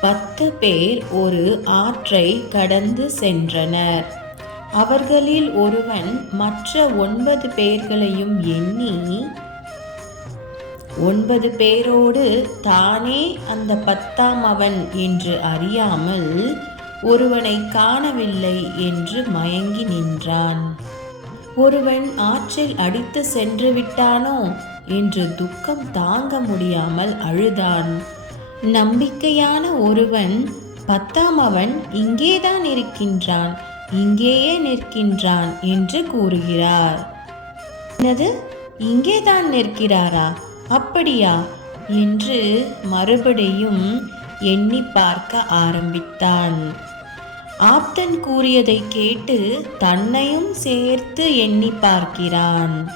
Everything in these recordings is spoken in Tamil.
பத்து பேர் ஒரு ஆற்றை கடந்து சென்றனர். அவர்களில் ஒருவன் மற்ற ஒன்பது பேர்களையும் எண்ணி ஒன்பது பேரோடு தானே அந்த பத்தாம் அவன் என்று அறியாமல் ஒருவனை காணவில்லை என்று மயங்கி நின்றான். ஒருவன் ஆற்றில் அடித்து சென்று விட்டானோ? என்று துக்கம் தாங்க முடியாமல் அழுதான். நம்பிக்கையான ஒருவன் பத்தாம் அவன் இங்கேதான் இருக்கின்றான் இங்கேயே நிற்கின்றான் என்று கூறுகிறார். என்னது? இங்கேதான் நிற்கிறாரா? அப்படியா? என்று மறுபடியும் எண்ணி பார்க்க ஆரம்பித்தான். ஆப்தன் கூறியதை கேட்டு தன்னையும் சேர்த்து எண்ணி பார்க்கிறான்.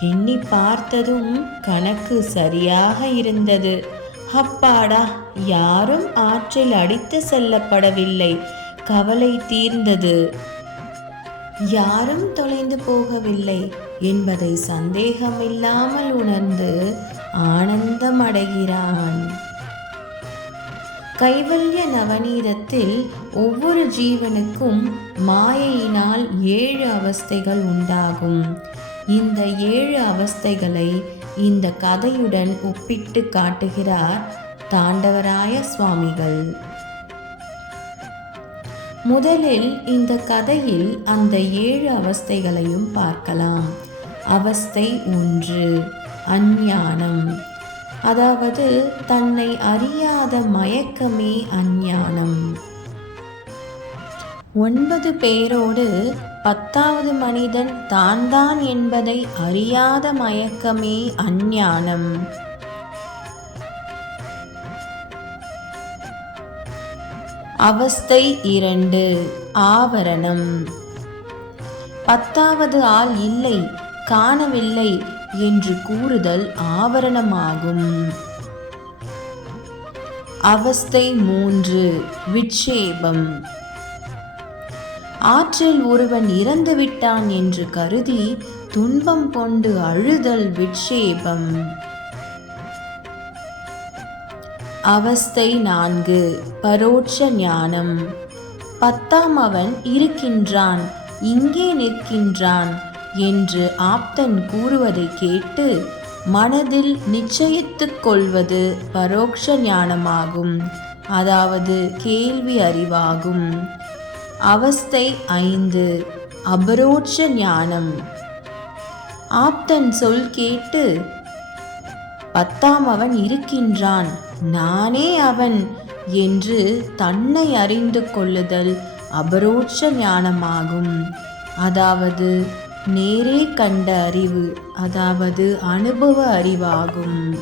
எண்ணி பார்த்ததும் கணக்கு சரியாக இருந்தது. அப்பாடா யாரும் ஆற்றில் அடித்து செல்லப்படவில்லை. கவலை தீர்ந்தது. யாரும் தொலைந்து போகவில்லை என்பதை சந்தேகமில்லாமல் உணர்ந்து ஆனந்தமடைகிறான். கைவல்ய நவநீதத்தில் ஒவ்வொரு ஜீவனுக்கும் மாயையினால் ஏழு அவஸ்தைகள் உண்டாகும். இந்த ஏழு அவஸ்தைகளை இந்த கதையுடன் ஒப்பிட்டு காட்டுகிறார் தாண்டவராய சுவாமிகள். முதலில் இந்த கதையில் அந்த ஏழு அவஸ்தைகளையும் பார்க்கலாம். அவஸ்தை ஒன்று அஞ்ஞானம். அதாவது தன்னை அறியாத மயக்கமே அஞ்ஞானம். ஒன்பது பேரோடு பத்தாவது மனிதன் தான் தான் என்பதை அறியாத மயக்கமே அஞ்ஞானம். அவஸ்தை இரண்டு ஆவரணம். பத்தாவது ஆள் இல்லை காணவில்லை என்று கூறுதல் ஆவரணமாகும். அவஸ்தை மூன்று விட்சேபம். ஆற்றில் ஒருவன் இறந்து விட்டான் என்று கருதி துன்பம் கொண்டு அழுதல் விட்சேபம். அவஸ்தை நான்கு. பரோட்ச ஞானம். பத்தாம் அவன் இருக்கின்றான் இங்கே நிற்கின்றான் என்று ஆப்தன் கூறுவதை கேட்டு மனதில் நிச்சயித்துக் கொள்வது பரோட்ச ஞானமாகும் அதாவது கேள்வி அறிவாகும். அவஸ்தை ஐந்து. அபரோட்ச ஞானம். ஆப்தன் சொல் கேட்டு பத்தாம் அவன் இருக்கின்றான். நானே அவன் என்று தன்னை அறிந்து கொள்ளுதல் அபரோட்ச ஞானமாகும். அதாவது நேரே கண்ட அறிவு அதாவது அனுபவ அறிவாகும்.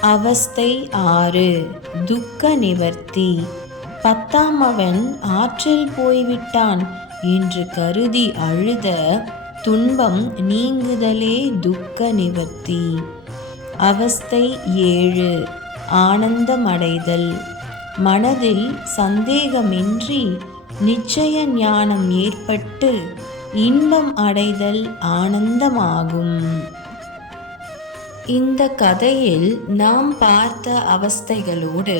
அவஸ்தை ஆறு. துக்க நிவர்த்தி. பத்தாம் அவன் ஆற்றில் போய்விட்டான் என்று கருதி அழுத துன்பம் நீங்குதலே துக்க நிவர்த்தி. அவஸ்தை ஏழு. ஆனந்தமடைதல். மனதில் சந்தேகமின்றி நிச்சய ஞானம் ஏற்பட்டு இன்பம் அடைதல் ஆனந்தமாகும். இந்த கதையில் நாம் பார்த்த அவஸ்தைகளோடு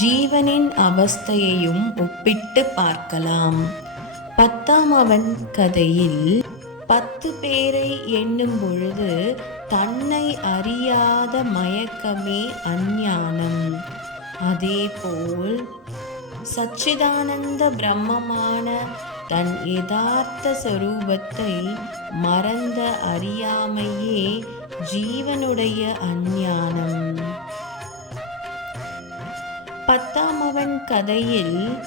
ஜீவனின் அவஸ்தையையும் ஒப்பிட்டு பார்க்கலாம். பத்தாம் அவன் கதையில் பத்து பேரை எண்ணும் பொழுது தன்னை அறியாத மயக்கமே அஞ்ஞானம். அதேபோல் சச்சிதானந்த பிரம்மமான தன் யதார்த்த சொரூபத்தை மறந்த அறியாமையே ஜீவனுடைய அஞ்ஞானம். பத்தாமவன் கதையில்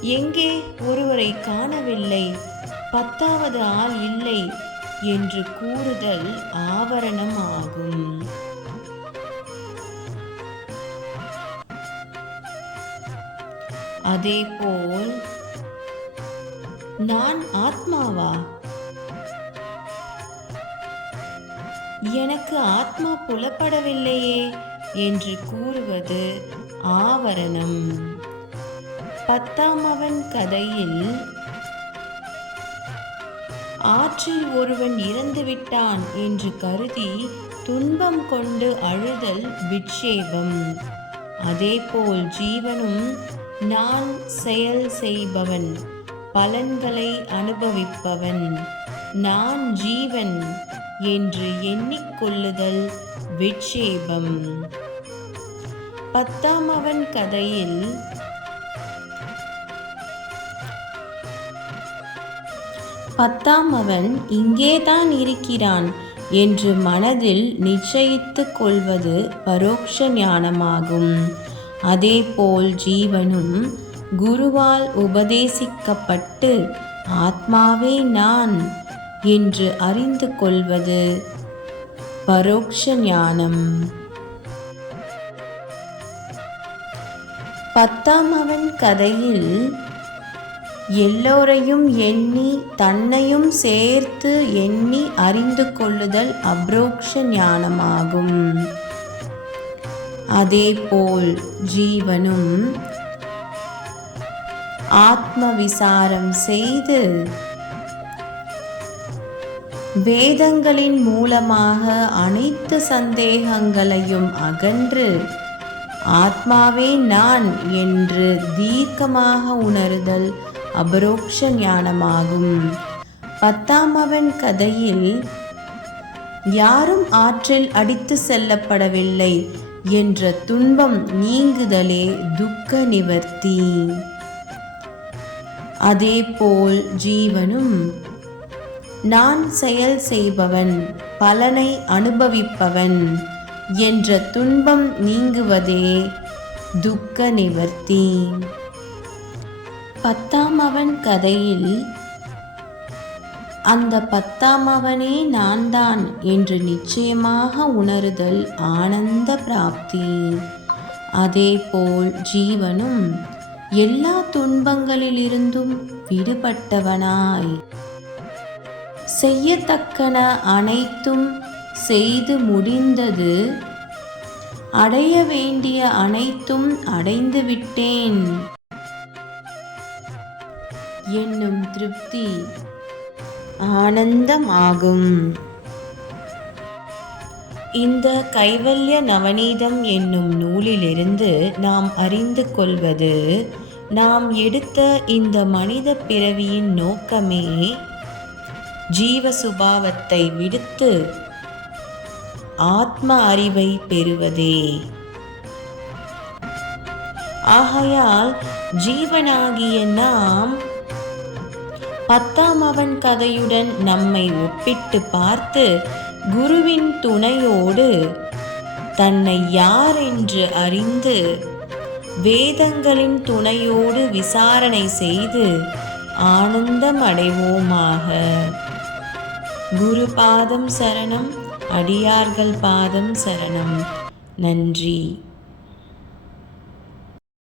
எங்கே ஒருவரை காணவில்லை பத்தாவது ஆள் இல்லை என்று கூறுதல் ஆவரணம் ஆகும். அதேபோல் நான் ஆத்மாவா? எனக்கு ஆத்மா புலப்படவில்லையே என்று கூறுவது ஆவரணம். பத்தாம் அவன் கதையில் ஆற்றில் ஒருவன் இறந்துவிட்டான் என்று கருதி துன்பம் கொண்டு அழுதல் விட்சேபம். அதேபோல் ஜீவனும் நான் செயல் செய்பவன் பலன்களை அனுபவிப்பவன். நான் ஜீவன் என்று எண்ணிக்கொள்ளுதல் விட்சேபம். பத்தாம் அவன் கதையில் பத்தாம் அவன் இங்கேதான் இருக்கிறான் என்று மனதில் நிச்சயித்துக் கொள்வது பரோக்ஷ ஞானமாகும். அதேபோல் ஜீவனும் குருவால் உபதேசிக்கப்பட்டு ஆத்மாவே நான் என்று அறிந்து கொள்வது பரோக்ஷ ஞானம். பத்தாம் அவன் கதையில் எல்லோரையும் எண்ணி தன்னையும் சேர்த்து எண்ணி அறிந்து கொள்ளுதல் அப்ரோக்ஷ ஞானமாகும். அதேபோல் ஜீவனும் ஆத்ம விசாரம் செய்து வேதங்களின் மூலமாக அனைத்து சந்தேகங்களையும் அகன்று ஆத்மாவே நான் என்று தீர்க்கமாக உணர்தல் அபரோக்ஷ ஞானமாகும். பத்தாம் அவன் கதையில் யாரும் ஆற்றில் அடித்து செல்லப்படவில்லை என்ற துன்பம் நீங்குதலே துக்க நிவர்த்தி. அதேபோல் ஜீவனும் நான் செயல் செய்பவன் பலனை அனுபவிப்பவன் என்ற துன்பம் நீங்குவதே துக்க நிவர்த்தி. பத்தாம் அவன் கதையில் அந்த பத்தாம் அவனே நான் தான் என்று நிச்சயமாக உணருதல் ஆனந்த பிராப்தி. அதேபோல் ஜீவனும் எல்லா துன்பங்களிலிருந்தும் விடுபட்டவனாய். செய்யத்தக்கன அனைத்தும் செய்து முடிந்தது. அடைய வேண்டிய அனைத்தும் அடைந்து விட்டேன். என்னும் திருப்தி ஆனந்தமாகும். இந்த கைவல்ய நவநீதம் என்னும் நூலிலிருந்து நாம் அறிந்து கொள்வது நாம் எடுத்த இந்த மனித பிறவியின் நோக்கமே ஜீவ சுபாவத்தை விடுத்து ஆத்ம அறிவை பெறுவதே. ஆகையால் ஜீவனாகிய நாம் பத்தாம் அவன் கதையுடன் நம்மை ஒப்பிட்டு பார்த்து குருவின் துணையோடு தன்னை யார் என்று அறிந்து வேதங்களின் துணையோடு விசாரணை செய்து ஆனந்தம் அடைவோமாக. குரு பாதம் சரணம் அடியார்கள் பாதம் சரணம். நன்றி.